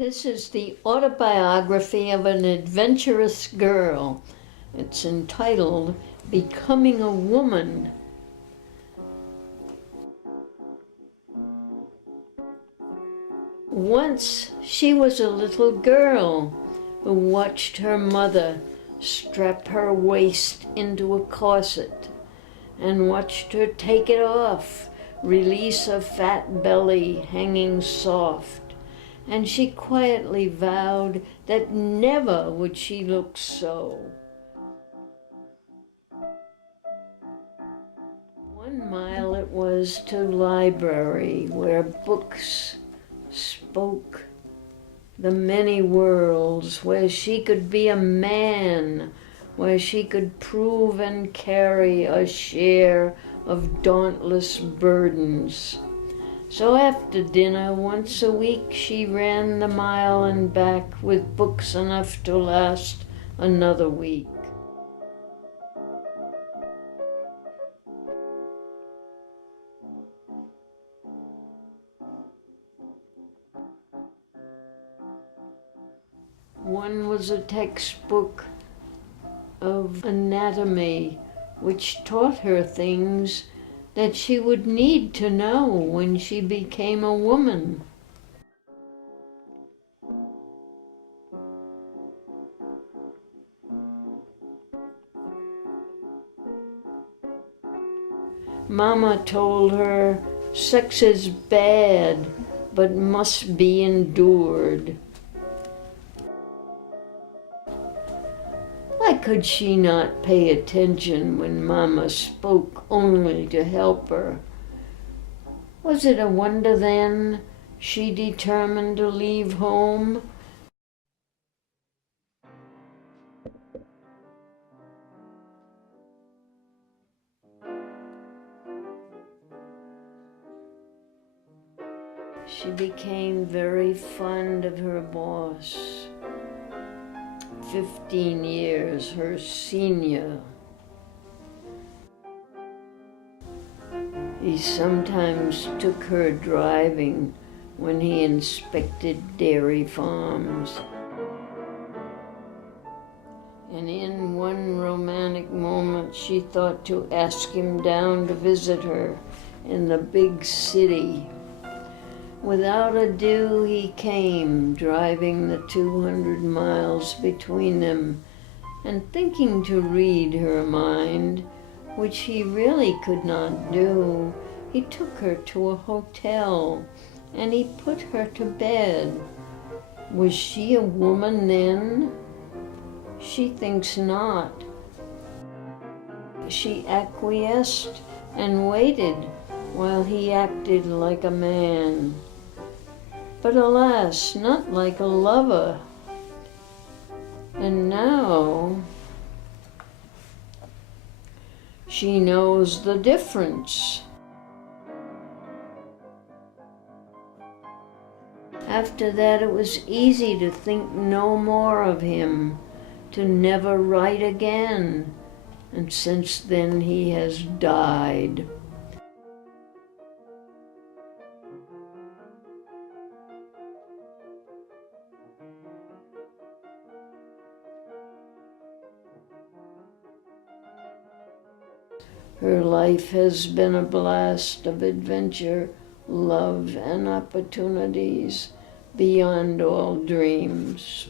This is the autobiography of an adventurous girl. It's entitled Becoming a Woman. Once she was a little girl who watched her mother strap her waist into a corset and watched her take it off, release her fat belly hanging soft. And she quietly vowed that never would she look so. 1 mile it was to library where books spoke the many worlds, where she could be a man, where she could prove and carry a share of dauntless burdens. So after dinner, once a week, she ran the mile and back with books enough to last another week. One was a textbook of anatomy, which taught her things that she would need to know when she became a woman. Mama told her sex is bad, but must be endured. Why could she not pay attention when Mama spoke only to help her? Was it a wonder then she determined to leave home? She became very fond of her boss. 15 years her senior. He sometimes took her driving when he inspected dairy farms. And in one romantic moment, she thought to ask him down to visit her in the big city. Without ado, he came, driving the 200 miles between them, and thinking to read her mind, which he really could not do. He took her to a hotel, and he put her to bed. Was she a woman then? She thinks not. She acquiesced and waited while he acted like a man. But alas, not like a lover. And now she knows the difference. After that, it was easy to think no more of him, to never write again. And since then, he has died. Her life has been a blast of adventure, love, and opportunities beyond all dreams.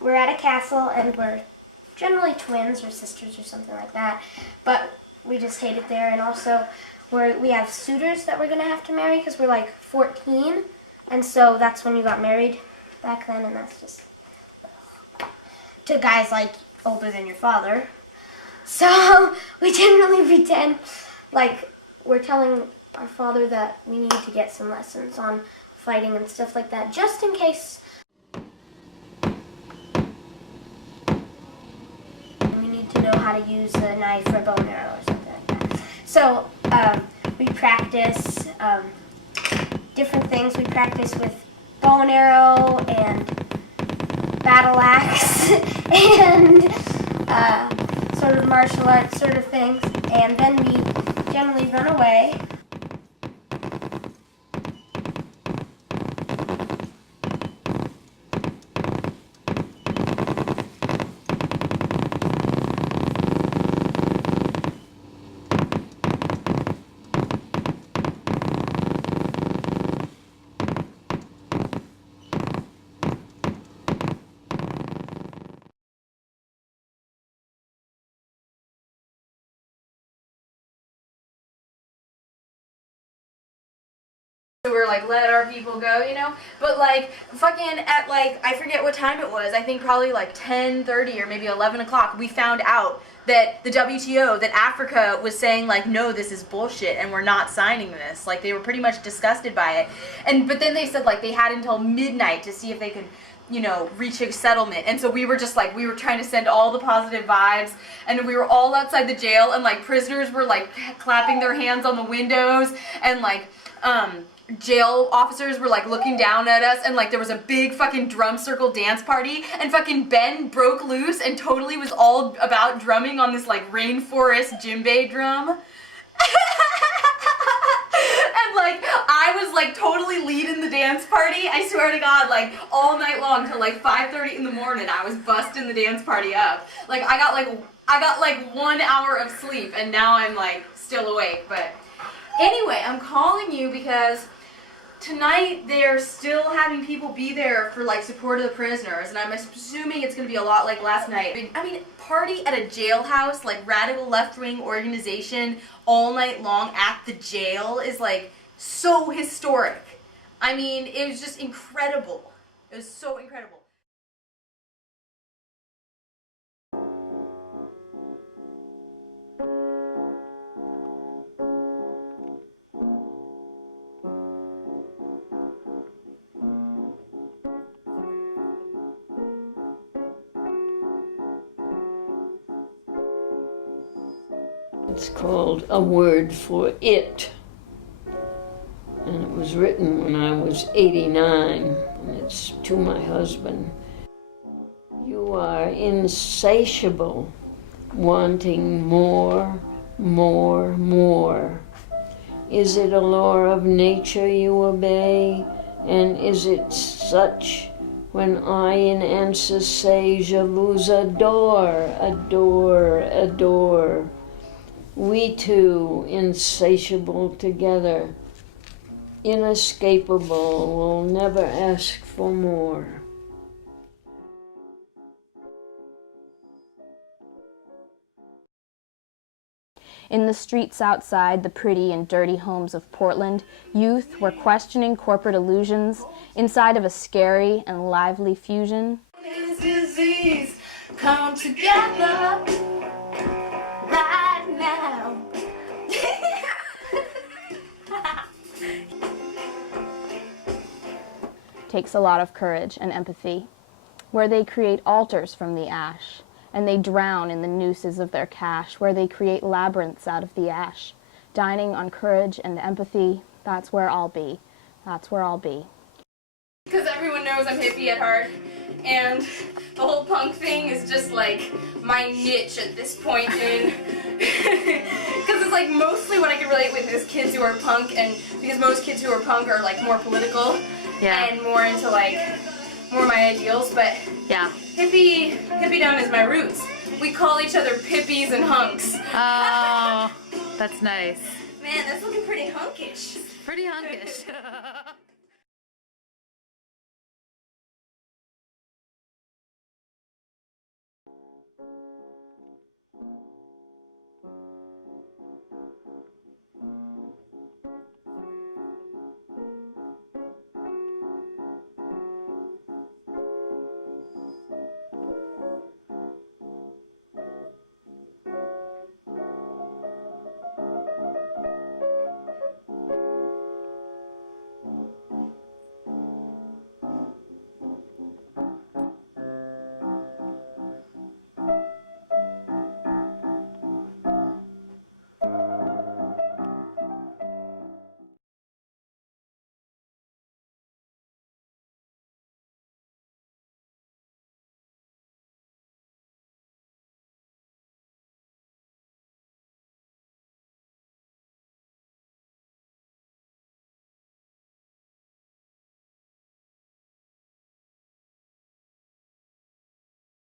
We're at a castle and we're generally twins or sisters or something like that, but we just hate it there. And also we have suitors that we're going to have to marry because we're like 14, and so that's when you got married back then, and that's just to guys like older than your father. So we didn't really pretend like we're telling our father that we need to get some lessons on fighting and stuff like that, just in case we need to know how to use a knife or a bow and arrow or something like that. So we practice different things. We practice with bow and arrow and battle axe and sort of martial arts sort of things, and then we generally run away. So we're like, let our people go, you know? But like, fucking at like, I forget what time it was, I think probably like 10:30 or maybe 11 o'clock, we found out that the WTO, that Africa was saying like, no, this is bullshit and we're not signing this. Like, they were pretty much disgusted by it. But then they said like they had until midnight to see if they could, you know, reach a settlement. And so we were just like, we were trying to send all the positive vibes, and we were all outside the jail, and like prisoners were like clapping their hands on the windows, and like, jail officers were like looking down at us, and like there was a big fucking drum circle dance party, and fucking Ben broke loose and totally was all about drumming on this like rainforest djembe drum. And like I was like totally leading the dance party, I swear to God, like all night long till like 5:30 in the morning I was busting the dance party up. Like I got like 1 hour of sleep, and now I'm like still awake. But anyway, I'm calling you because tonight they're still having people be there for like support of the prisoners, and I'm assuming it's going to be a lot like last night. I mean, party at a jailhouse, like radical left-wing organization all night long at the jail is like so historic. I mean, it was just incredible. It was so incredible. It's called A Word for It. And it was written when I was 89, and it's to my husband. You are insatiable, wanting more, more, more. Is it a law of nature you obey? And is it such when I in answer say, je vous adore, adore, adore? We two, insatiable together, inescapable, will never ask for more. In the streets outside the pretty and dirty homes of Portland, youth were questioning corporate illusions inside of a scary and lively fusion. This disease come together right now. Takes a lot of courage and empathy, where they create altars from the ash, and they drown in the nooses of their cash, where they create labyrinths out of the ash. Dining on courage and empathy, that's where I'll be. That's where I'll be. Because everyone knows I'm hippie at heart, and the whole punk thing is just like my niche at this point in. Because it's like mostly what I can relate with is kids who are punk, and because most kids who are punk are like more political, yeah, and more into like more my ideals, but yeah, hippie-dom is my roots. We call each other pippies and hunks. Oh, that's nice. Man, that's looking pretty hunkish. Pretty hunkish.